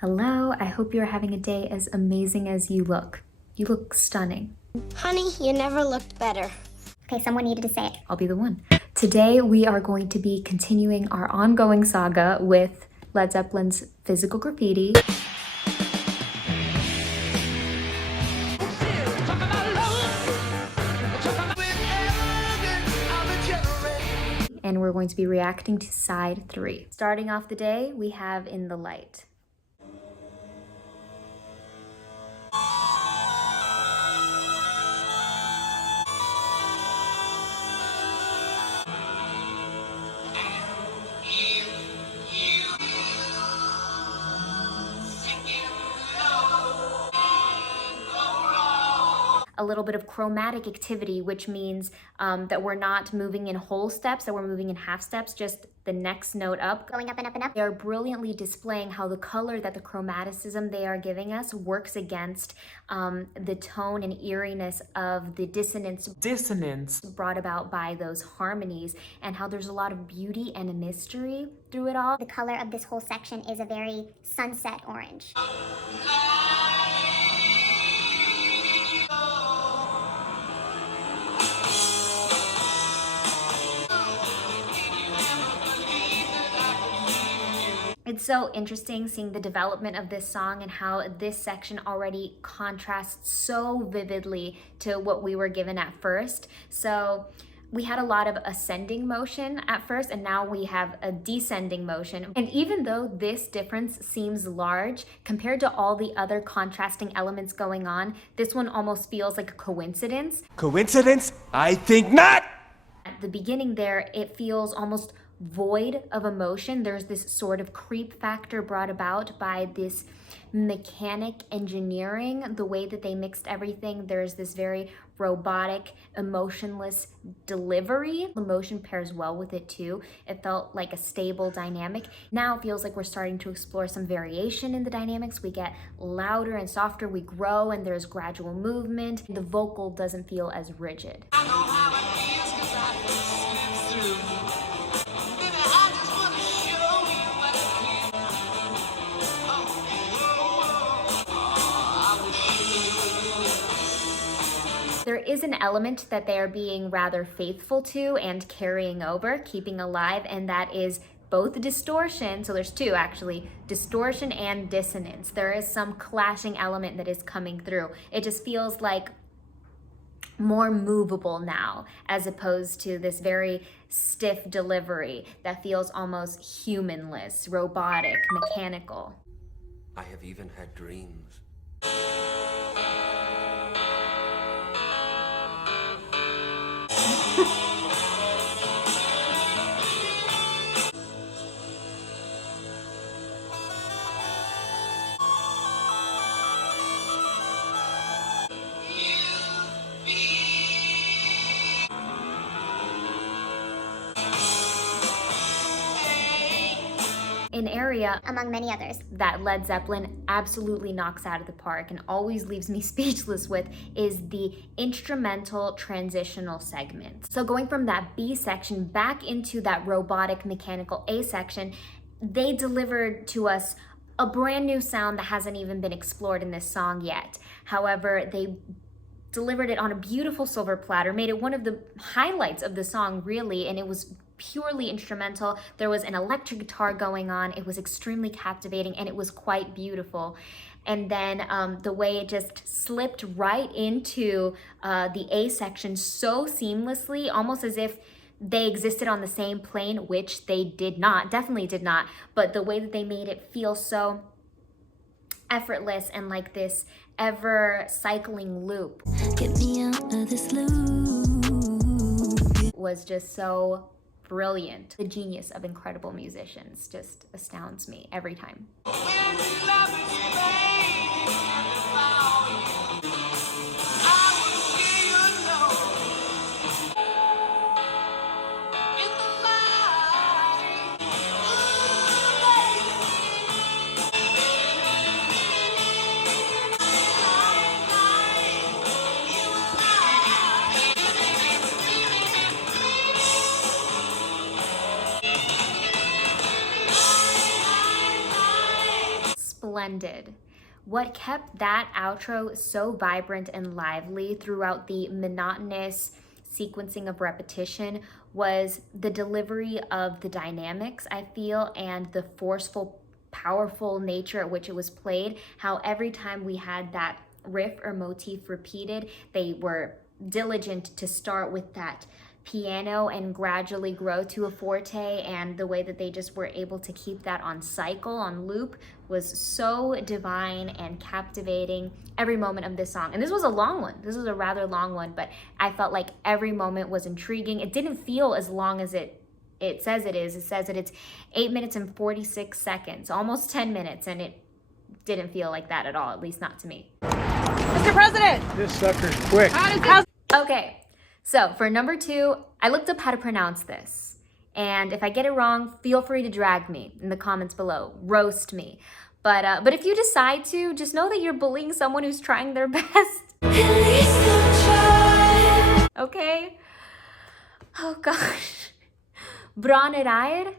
Hello, I hope you're having a day as amazing as you look. You look stunning. Honey, you never looked better. Okay, someone needed to say it. I'll be the one. Today we are going to be continuing our ongoing saga with Led Zeppelin's Physical Graffiti. And we're going to be reacting to side 3. Starting off the day, we have In the Light. A little bit of chromatic activity, which means that we're not moving in whole steps, that we're moving in half steps, just the next note up. Going up and up and up. They're brilliantly displaying how the color that the chromaticism they are giving us works against the tone and eeriness of the dissonance brought about by those harmonies, and how there's a lot of beauty and a mystery through it all. The color of this whole section is a very sunset orange. It's so interesting seeing the development of this song and how this section already contrasts so vividly to what we were given at first. So we had a lot of ascending motion at first, and now we have a descending motion. And even though this difference seems large compared to all the other contrasting elements going on, this one almost feels like a coincidence. Coincidence? I think not! At the beginning there, it feels almost void of emotion. There's this sort of creep factor brought about by this mechanic engineering, the way that they mixed everything. There's this very robotic, emotionless delivery. Emotion pairs well with it too. It felt like a stable dynamic. Now it feels like we're starting to explore some variation in the dynamics. We get louder and softer, we grow, and there's gradual movement. The vocal doesn't feel as rigid. There is an element that they are being rather faithful to and carrying over, keeping alive, and that is both distortion, so there's two actually, distortion and dissonance. There is some clashing element that is coming through. It just feels like more movable now, as opposed to this very stiff delivery that feels almost humanless, robotic, mechanical. I have even had dreams. An area, among many others, that Led Zeppelin absolutely knocks out of the park and always leaves me speechless with is the instrumental transitional segment. So going from that B section back into that robotic mechanical A section, they delivered to us a brand new sound that hasn't even been explored in this song yet. However, they delivered it on a beautiful silver platter, made it one of the highlights of the song really, and it was purely instrumental. There was an electric guitar going on. It was extremely captivating and it was quite beautiful. And then the way it just slipped right into the A section so seamlessly, almost as if they existed on the same plane, which they did not, definitely did not, but the way that they made it feel so effortless and like this ever cycling loop. Get me out of this loop. Was just so brilliant. The genius of incredible musicians just astounds me every time. splendid. What kept that outro so vibrant and lively throughout the monotonous sequencing of repetition was the delivery of the dynamics, I feel, and the forceful, powerful nature at which it was played. How every time we had that riff or motif repeated, they were diligent to start with that piano and gradually grow to a forte, and the way that they just were able to keep that on cycle, on loop, was so divine and captivating every moment of this song. And this was a long one. This was a rather long one, but I felt like every moment was intriguing. It didn't feel as long as it says it is. It says that it's 8 minutes and 46 seconds, almost 10 minutes, and it didn't feel like that at all, at least not to me. Mr. President! This sucker's quick. Okay, so for number 2, I looked up how to pronounce this. And if I get it wrong, feel free to drag me in the comments below, roast me. But if you decide to, just know that you're bullying someone who's trying their best. Okay? Oh gosh. Bron-Yr-Aur,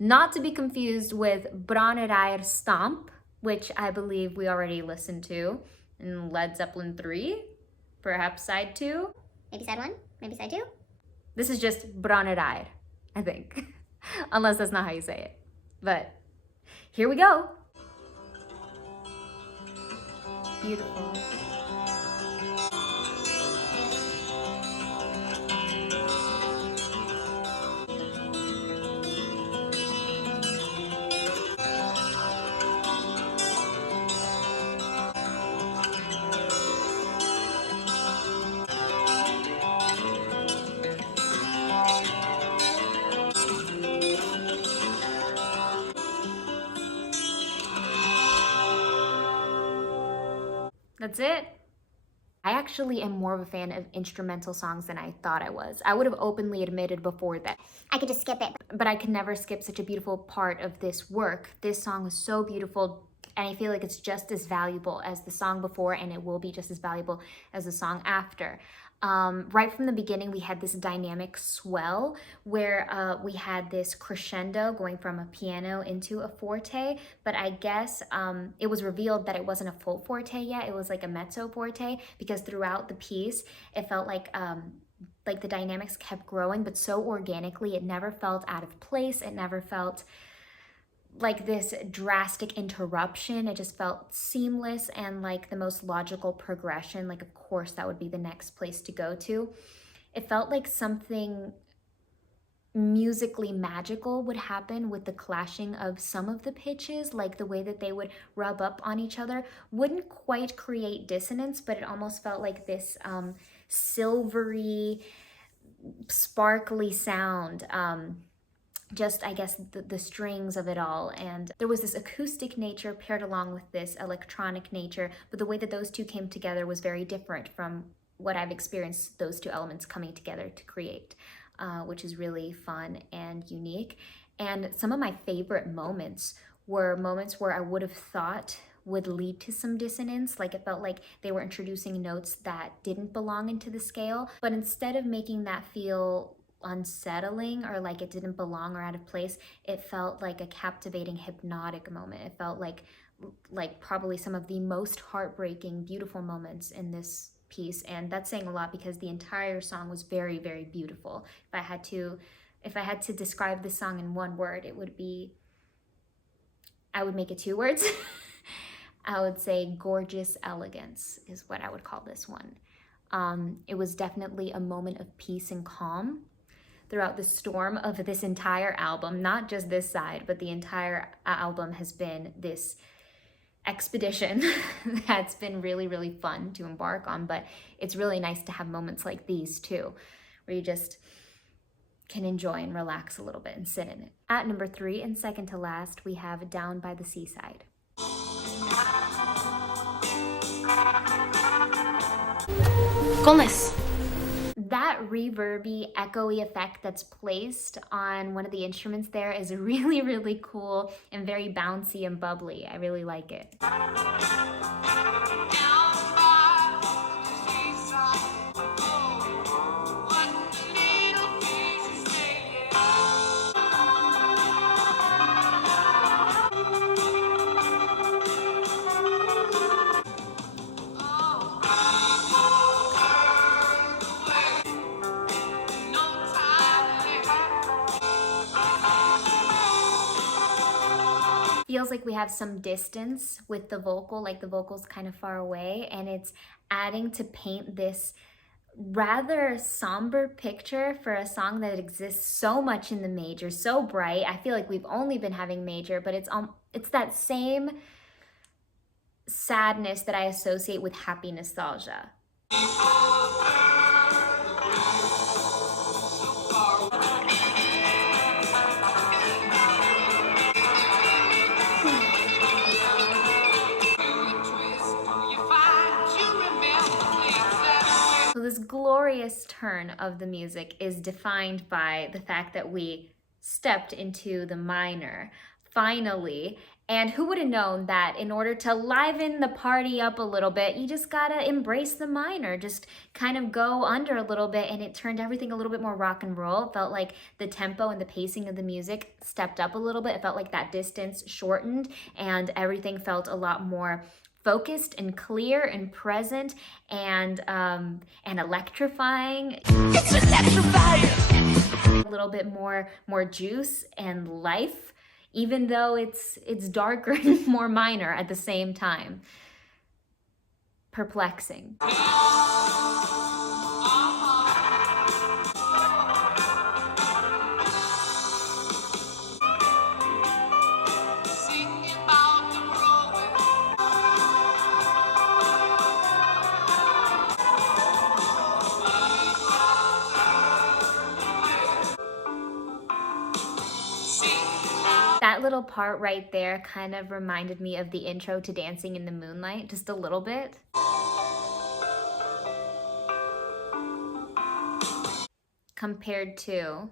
not to be confused with Bron-Yr-Aur Stomp, which I believe we already listened to in Led Zeppelin 3, perhaps side 2. Maybe side 1, maybe side 2. This is just Bron-Yr-Aur, I think, unless that's not how you say it. But here we go. Beautiful. That's it. I actually am more of a fan of instrumental songs than I thought I was. I would have openly admitted before that I could just skip it. but I could never skip such a beautiful part of this work. This song is so beautiful, and I feel like it's just as valuable as the song before, and it will be just as valuable as the song after. Right from the beginning, we had this dynamic swell where we had this crescendo going from a piano into a forte, but I guess it was revealed that it wasn't a full forte yet. It was like a mezzo forte, because throughout the piece, it felt like the dynamics kept growing, but so organically. It never felt out of place. It never felt like this drastic interruption. It just felt seamless and like the most logical progression. Like, of course, that would be the next place to go to. It felt like something musically magical would happen with the clashing of some of the pitches, like the way that they would rub up on each other. Wouldn't quite create dissonance, but it almost felt like this silvery, sparkly sound. Just, I guess, the strings of it all. And there was this acoustic nature paired along with this electronic nature, but the way that those two came together was very different from what I've experienced those two elements coming together to create, which is really fun and unique. And some of my favorite moments were moments where I would have thought would lead to some dissonance. Like, it felt like they were introducing notes that didn't belong into the scale, but instead of making that feel unsettling or like it didn't belong or out of place, it felt like a captivating, hypnotic moment. It felt like probably some of the most heartbreaking, beautiful moments in this piece. And that's saying a lot, because the entire song was very, very beautiful. If I had to describe this song in one word, it would be, I would make it 2 words. I would say gorgeous elegance is what I would call this one. It was definitely a moment of peace and calm throughout the storm of this entire album. Not just this side, but the entire album has been this expedition that's been really, really fun to embark on. But it's really nice to have moments like these too, where you just can enjoy and relax a little bit and sit in it. At number 3, and second to last, we have Down by the Seaside. Gomez. That reverby, echoey effect that's placed on one of the instruments there is really, really cool and very bouncy and bubbly. I really like it. feels like we have some distance with the vocal, like the vocal's kind of far away, and it's adding to paint this rather somber picture for a song that exists so much in the major, so bright. I feel like we've only been having major, but it's that same sadness that I associate with happy nostalgia. So this glorious turn of the music is defined by the fact that we stepped into the minor, finally. And who would have known that in order to liven the party up a little bit, you just gotta embrace the minor, just kind of go under a little bit, and it turned everything a little bit more rock and roll. It felt like the tempo and the pacing of the music stepped up a little bit. It felt like that distance shortened, and everything felt a lot more focused and clear and present and electrifying. It's electrifying! A little bit more juice and life, even though it's darker and more minor at the same time. Perplexing. That little part right there kind of reminded me of the intro to Dancing in the Moonlight, just a little bit. Compared to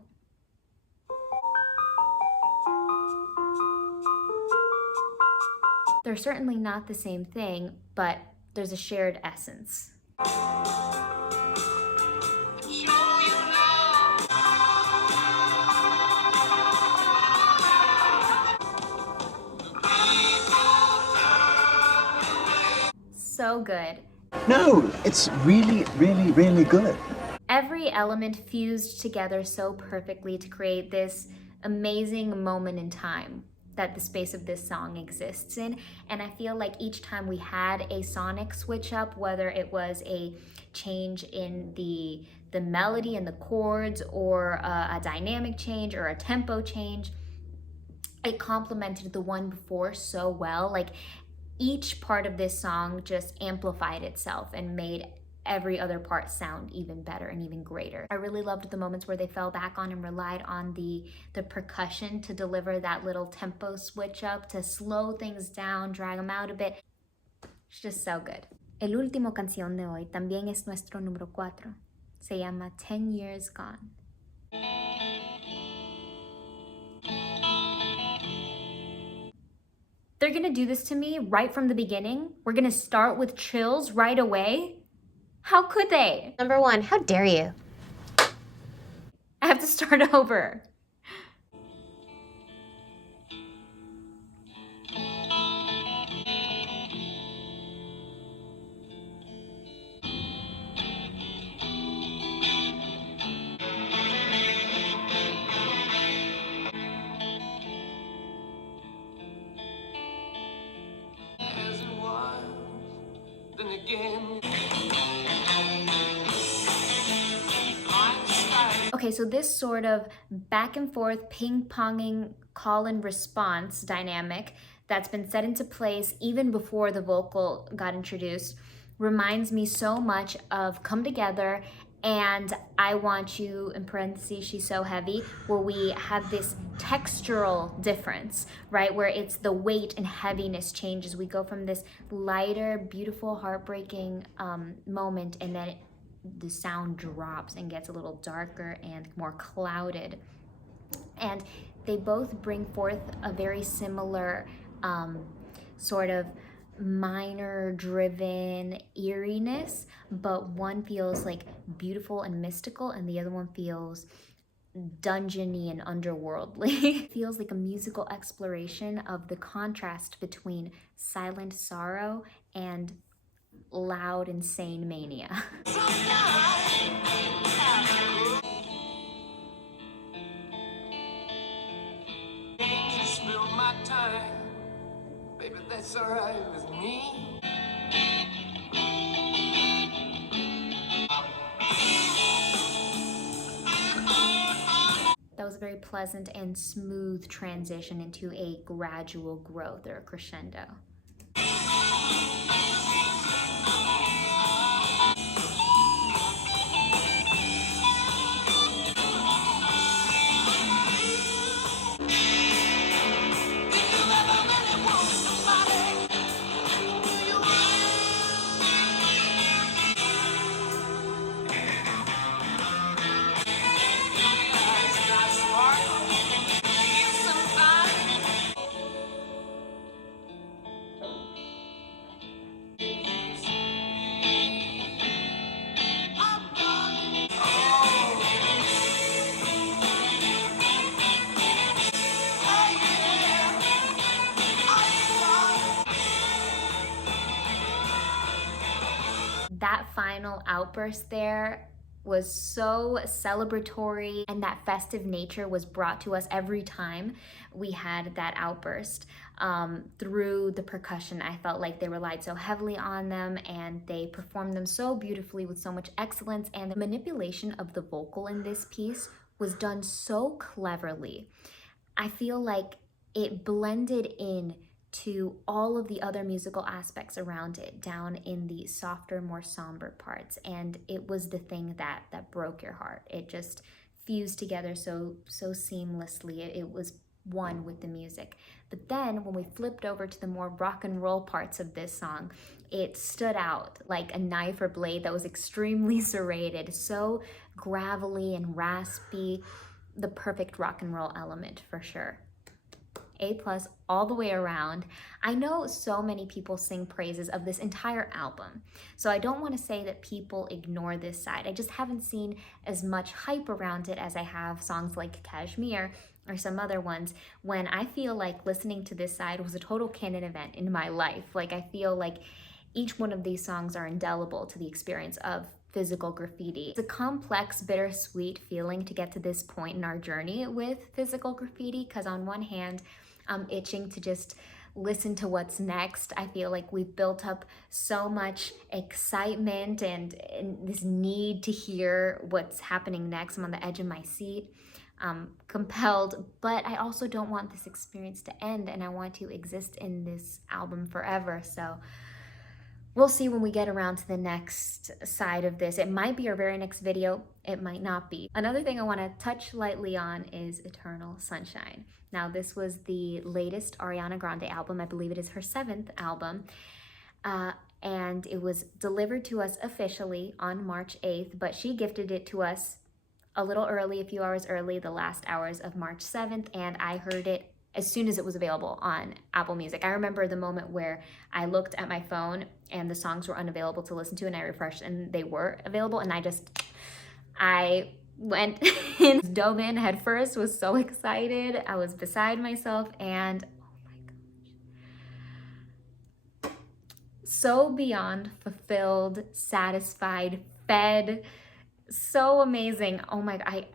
they're certainly not the same thing, but there's a shared essence. So good. No, it's really, really, really good. Every element fused together so perfectly to create this amazing moment in time that the space of this song exists in. And I feel like each time we had a sonic switch up, whether it was a change in the melody and the chords, or a dynamic change or a tempo change, it complemented the one before so well. Like, each part of this song just amplified itself and made every other part sound even better and even greater. I really loved the moments where they fell back on and relied on the percussion to deliver that little tempo switch up, to slow things down, drag them out a bit. It's just so good. El último canción de hoy también es nuestro número 4. Se llama 10 Years Gone. They're gonna do this to me right from the beginning. We're gonna start with chills right away. How could they? Number 1, how dare you? I have to start over. Okay, so this sort of back and forth ping-ponging call and response dynamic that's been set into place even before the vocal got introduced reminds me so much of Come Together and I Want You, in parentheses, She's So Heavy, where we have this textural difference, right? Where it's the weight and heaviness changes. We go from this lighter, beautiful, heartbreaking moment, and then the sound drops and gets a little darker and more clouded. And they both bring forth a very similar sort of minor driven eeriness, but one feels like beautiful and mystical and the other one feels dungeony and underworldly. It feels like a musical exploration of the contrast between silent sorrow and loud insane mania. That's alright with me. That was a very pleasant and smooth transition into a gradual growth or a crescendo. That final outburst there was so celebratory, and that festive nature was brought to us every time we had that outburst. Through the percussion, I felt like they relied so heavily on them, and they performed them so beautifully with so much excellence, and the manipulation of the vocal in this piece was done so cleverly. I feel like it blended in to all of the other musical aspects around it down in the softer, more somber parts, and it was the thing that broke your heart. It just fused together so seamlessly. It was one with the music. But then when we flipped over to the more rock and roll parts of this song, it stood out like a knife or blade that was extremely serrated, so gravelly and raspy, the perfect rock and roll element for sure. A+ all the way around. I know so many people sing praises of this entire album, so I don't want to say that people ignore this side. I just haven't seen as much hype around it as I have songs like Kashmir or some other ones, when I feel like listening to this side was a total canon event in my life. Like, I feel like each one of these songs are indelible to the experience of Physical Graffiti. It's a complex, bittersweet feeling to get to this point in our journey with Physical Graffiti, because on one hand, I'm itching to just listen to what's next. I feel like we've built up so much excitement and this need to hear what's happening next. I'm on the edge of my seat, compelled, but I also don't want this experience to end, and I want to exist in this album forever. So we'll see when we get around to the next side of this. It might be our very next video, it might not be. Another thing I want to touch lightly on is Eternal Sunshine. Now, this was the latest Ariana Grande album. I believe it is her 7th album. And it was delivered to us officially on March 8th, but she gifted it to us a little early, a few hours early, the last hours of March 7th, and I heard it as soon as it was available on Apple Music. I remember the moment where I looked at my phone and the songs were unavailable to listen to, and I refreshed and they were available, and I went in, dove in head first, was so excited. I was beside myself, and oh my gosh. So beyond fulfilled, satisfied, fed, so amazing. Oh my God.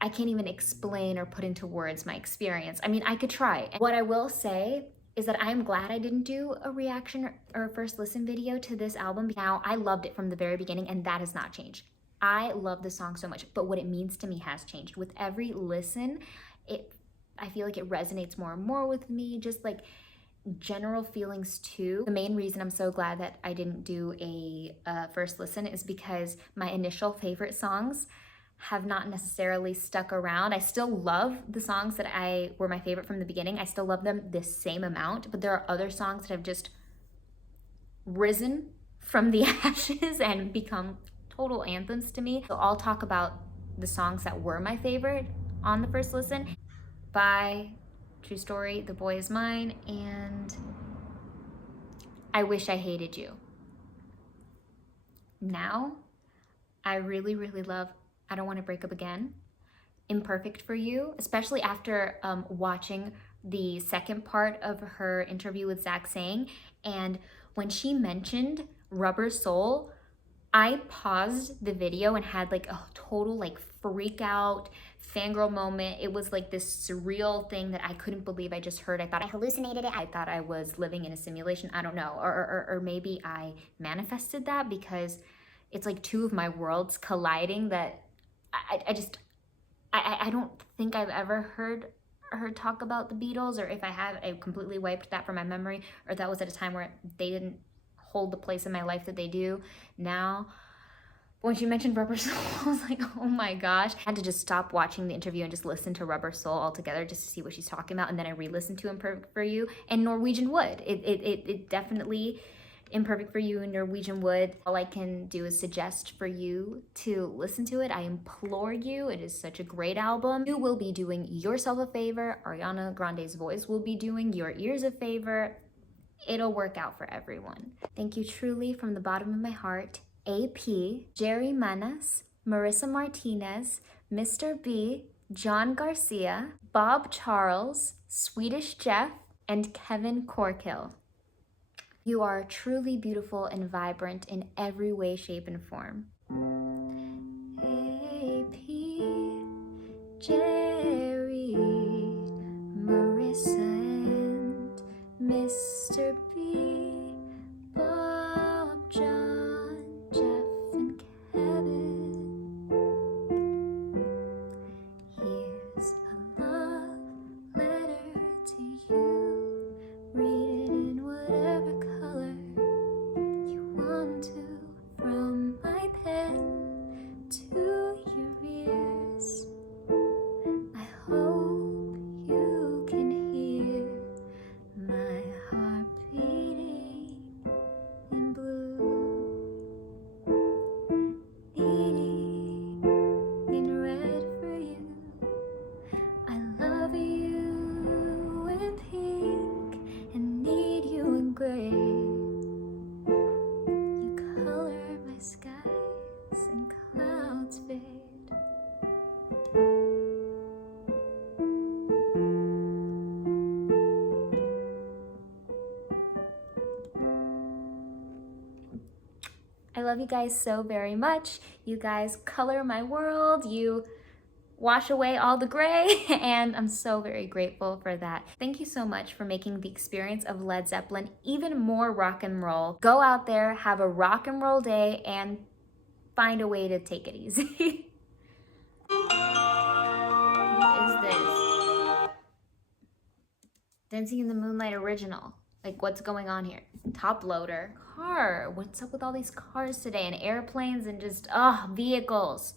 I can't even explain or put into words my experience. I mean, I could try. What I will say is that I'm glad I didn't do a reaction or first listen video to this album. Now, I loved it from the very beginning, and that has not changed. I love the song so much, but what it means to me has changed. With every listen, I feel like it resonates more and more with me, just like general feelings too. The main reason I'm so glad that I didn't do a first listen is because my initial favorite songs have not necessarily stuck around. I still love the songs that were my favorite from the beginning. I still love them the same amount, but there are other songs that have just risen from the ashes and become total anthems to me. So I'll talk about the songs that were my favorite on the first listen. By True Story, The Boy Is Mine, and I Wish I Hated You. Now, I really, really love I Don't Want to Break Up Again, Imperfect for You, especially after watching the second part of her interview with Zach Sang. And when she mentioned Rubber Soul, I paused the video and had like a total like freak out fangirl moment. It was like this surreal thing that I couldn't believe I just heard. I thought I hallucinated it. I thought I was living in a simulation. I don't know. Or maybe I manifested that, because it's like two of my worlds colliding that I don't think I've ever heard her talk about the Beatles, or if I have, I completely wiped that from my memory, or that was at a time where they didn't hold the place in my life that they do now. When she mentioned Rubber Soul, I was like, oh my gosh. I had to just stop watching the interview and just listen to Rubber Soul altogether just to see what she's talking about. And then I re-listened to Imperfect for You and Norwegian Wood. It definitely, Imperfect for You and Norwegian Wood. All I can do is suggest for you to listen to it. I implore you. It is such a great album. You will be doing yourself a favor. Ariana Grande's voice will be doing your ears a favor. It'll work out for everyone. Thank you truly from the bottom of my heart. AP, Jerry Manas, Marissa Martinez, Mr. B, John Garcia, Bob Charles, Swedish Jeff, and Kevin Corkill. You are truly beautiful and vibrant in every way, shape, and form. AP, Jerry, Marissa, and Mr. B, Bob, John, Jeff, and Kevin. Here's a love letter to you. Read it in whatever color you want to. From my pen to your ears. I hope you can hear my heart beating in blue, beating in red for you. I love you in pink and need you in gray. You color my skies and clouds fade. I love you guys so very much. You guys color my world. You wash away all the gray, and I'm so very grateful for that. Thank you so much for making the experience of Led Zeppelin even more rock and roll. Go out there, have a rock and roll day, and find a way to take it easy. What is this? Dancing in the Moonlight original. Like, what's going on here? Top loader. Car. What's up with all these cars today? And airplanes and just, vehicles.